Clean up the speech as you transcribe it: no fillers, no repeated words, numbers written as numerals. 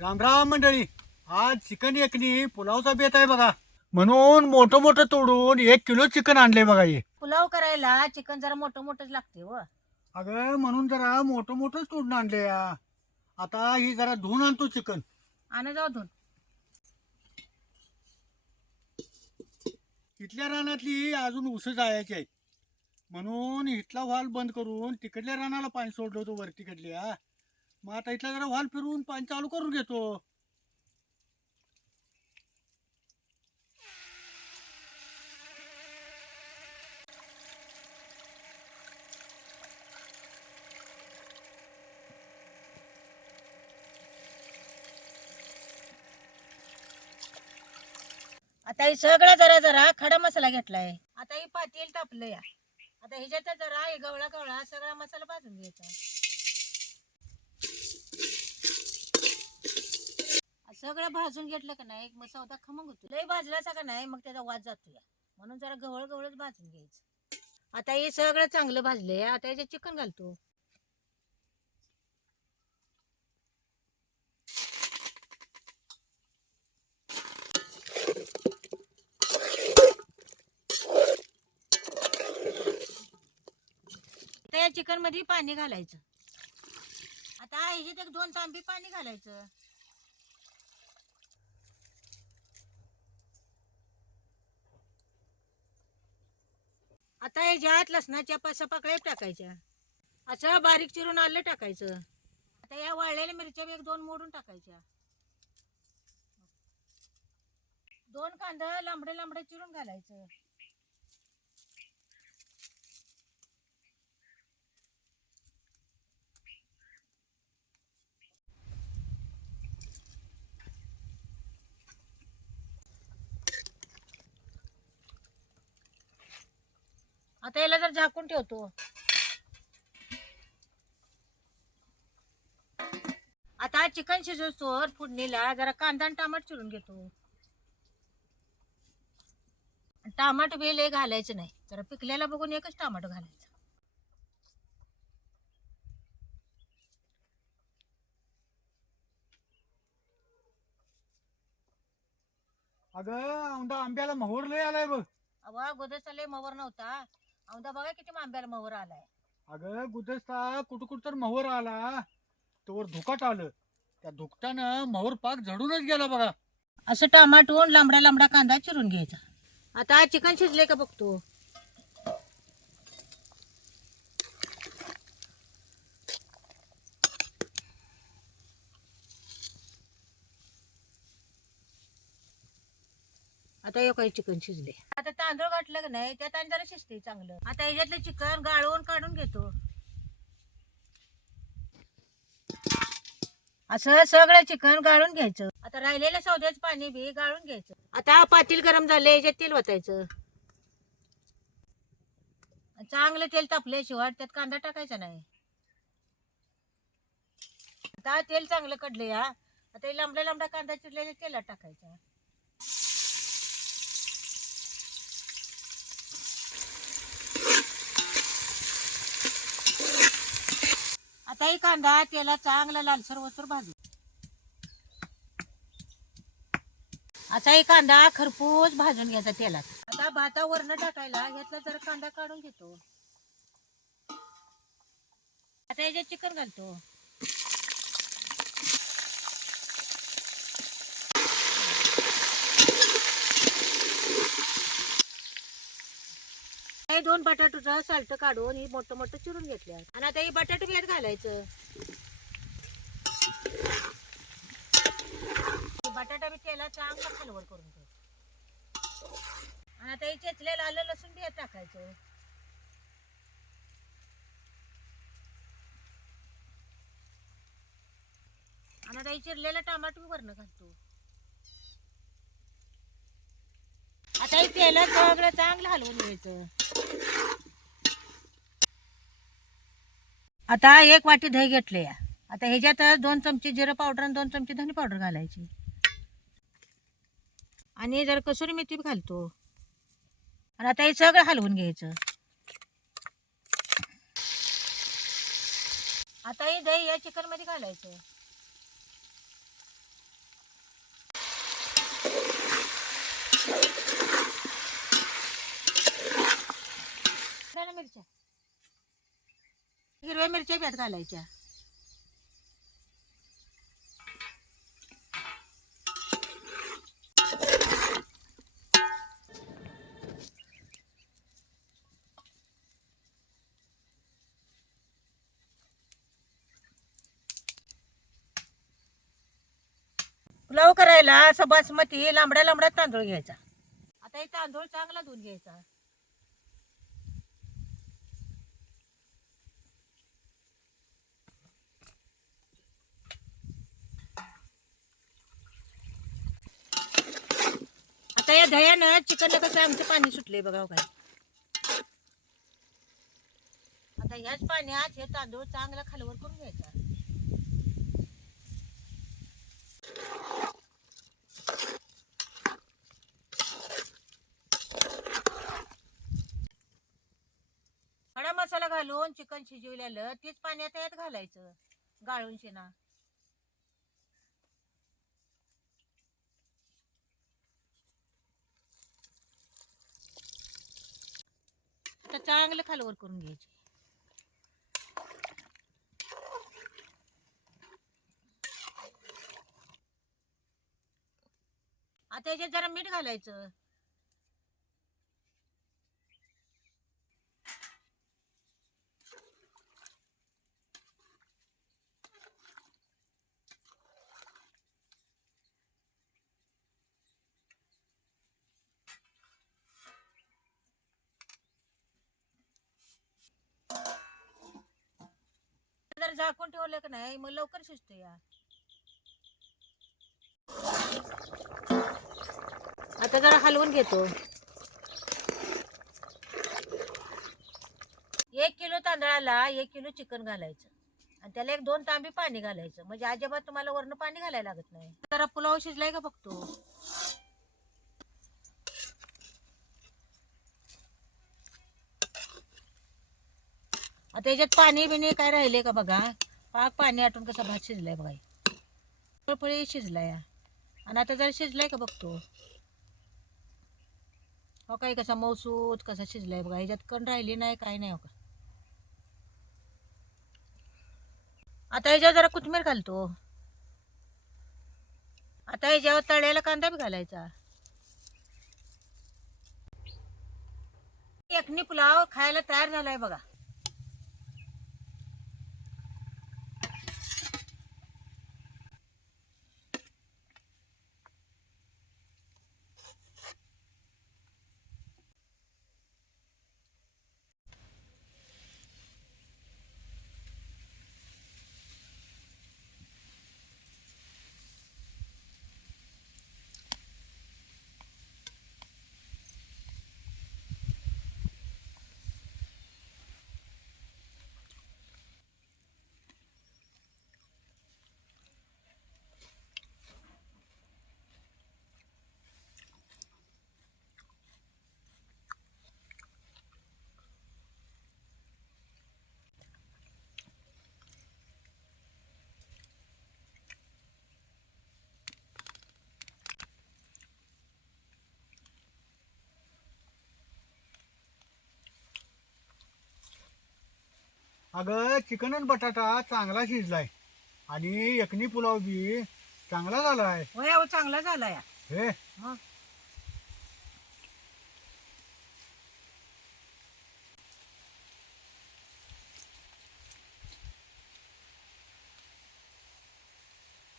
राम राम मंडळी. आज चिकन एकनी पुलावचा बेत आहे बघा, म्हणून मोठं मोठं तोडून 1 किलो चिकन आणले बघा. हे पुलाव करायला चिकन जरा मोठं मोठंच लागते व. अगं म्हणून जरा मोठं मोठंच तोडून आणले या. आता ही जरा धुवून आणतो चिकन. आणा जाऊ धुवून. इथल्या रानातली अजून उस जायची आहेत, म्हणून इथला व्हाल बंद करून तिकडल्या रानाला पाणी सोडलं होतं वर तिकडल्या. मग आता इथला जरा व्हाल फिरून पाणी चालू करून घेतो. आता हे सगळं जरा जरा खडा मसाला घेतलाय. आता हे पातेल तापलं या. आता ह्याच्यात जरा हे गवळा गवळा सगळा मसाला भाजून घ्यायचा. सगळं भाजून घेतलं का नाही मग सौदा खमंग होतो. लय भाजला का नाही मग त्याचा वास जातो या. म्हणून जरा गवळ गवळच भाजून घ्यायचं. आता हे सगळं चांगलं भाजलंय. आता ह्याच्यात चिकन घालतो. त्या चिकन मध्ये पाणी घालायचं. आता ह्याच्यात 1-2 तांबी पाणी घालायचं. आता ह्याच्यात लसणाच्या पाकळ्या टाकायच्या. असं बारीक चिरून आलं टाकायचं. आता या वाळलेल्या मिरच्या 1-2 मोडून टाकायच्या. 2 कांदा लांबडे लांबडे चिरून घालायचं. आता याला जर झाकून ठेवतो. आता चिकन शिजवतोवर फोडणीला जरा कांदा आणि टमाटर चिरून घेतो. टमाटर बी घालायचं नाही, जरा पिकल्याला बघून एकच टमाटर घालायचं. अगं औंदा आंब्याला मोहर लय आलाय बघ. अवा गोदसचा लय मवर नव्हता. औंदा बघा किती आंब्याला मवर आलाय. अगं गुदस्ता कुठं कुठं तर मोहर आला, तोवर धुकाट आलं. त्या धुकटानं मोहर पाक झडूनच गेला बघा. असं टमाटून लांबडा लांबडा कांदा चिरून घ्यायचा. आता चिकन शिजले का बघतो. आता हे काही चिकन शिजले. आता तांदूळ घातलं का नाही त्या तांदळाला शिजते चांगलं. आता ह्याच्यातलं चिकन गाळून काढून घेतो. असं सगळं चिकन गाळून घ्यायचं. आता राहिलेलं सौद्याचं पाणी बी गाळून घ्यायचं. आता पातेल गरम झाले ह्याच्यात तेल ओतायचं. चांगलं तेल तापल्याशिवाय त्यात कांदा टाकायचा नाही. आता तेल चांगलं कडले या. आता लांबडा लांबडा कांदा चिरलेला तेलात टाकायचा. आता ही कांदा तेला चांगला लालसर वसर भाजू. आता ही कांदा खरपूस भाजून घ्यायचा तेलात. आता भातावरनं टाकायला घेतला जरा कांदा काढून घेतो. आता याच्यात चिकन घालतो. हे 2 बटाटूचा साल्ट काढून ही मोठं मोठं चिरून घेतल्या. आणि आता हे बटाटू यात घालायचं. बटाटा बी तेला चांगला खालवर करून घ्यायचं. आणि आता हे चेचलेलं आलं लसूण बी यात टाकायचं. आणि आता हे चिरलेला टमाटर वरनं घालतो. आता हे तेलात सगळं चांगलं हलवून घ्यायचं. आता 1 वाटी दही घेतले. आता ह्याच्यात 2 चमचे जिरं पावडर आणि 2 चमचे धने पावडर घालायची. आणि जर कसुरी मेथी घालतो. आणि आता हे सगळं हलवून घ्यायचं. आता हे दही या चिकन मध्ये घालायचं. हिरव्या मिरच्या बी यात घालायच्या. पुलाव करायला असं बासमती लांबड्या लांबड्या तांदूळ घ्यायचा. आता हे तांदूळ चांगला धुवून घ्यायचा. आता या दह्यानं चिकनला कसं आमचं पाणी सुटलंय बघा काय. आता ह्याच पाण्यात हे तांदूळ चांगला खालवर करून घ्यायचा. खडा मसाला घालून चिकन शिजवलेलं तेच पाणी आता यात घालायचं गाळून शेना. आता चांगलं खालवर करून घ्यायचे. आता याच्यात जरा मीठ घालायचं. जर झाकून ठेवलं का नाही मग लवकर शिजतं या. आता जरा हलवून घेतो. 1 किलो तांदळाला 1 किलो चिकन घालायचं आणि त्याला 1-2 तांबी पाणी घालायचं. म्हणजे अजिबात तुम्हाला वरनं पाणी घालायला लागत नाही. जरा पुलाव शिजलाय का बघतो. आता याच्यात पाणी बिणी काय राहिले का बघा. पाक पाणी आटून कसा भात शिजलाय बघा. फळफळी शिजलाय आणि आता जरा शिजलाय का बघतो. हो काय कसा मौसूद कसा शिजलाय बघा. ह्याच्यात कण राहिली नाही काय नाही. हो का आता ह्याच्यावर जरा कोथिंबीर घालतो. आता ह्याच्यावर तळलेला कांदा बी घालायचा. यखनी पुलाव खायला तयार झालाय बघा. अगं चिकन आणि बटाटा चांगला शिजलाय आणि यखनी पुलाव बी चांगला झालाय. होय अहो चांगला झाला या. हे मग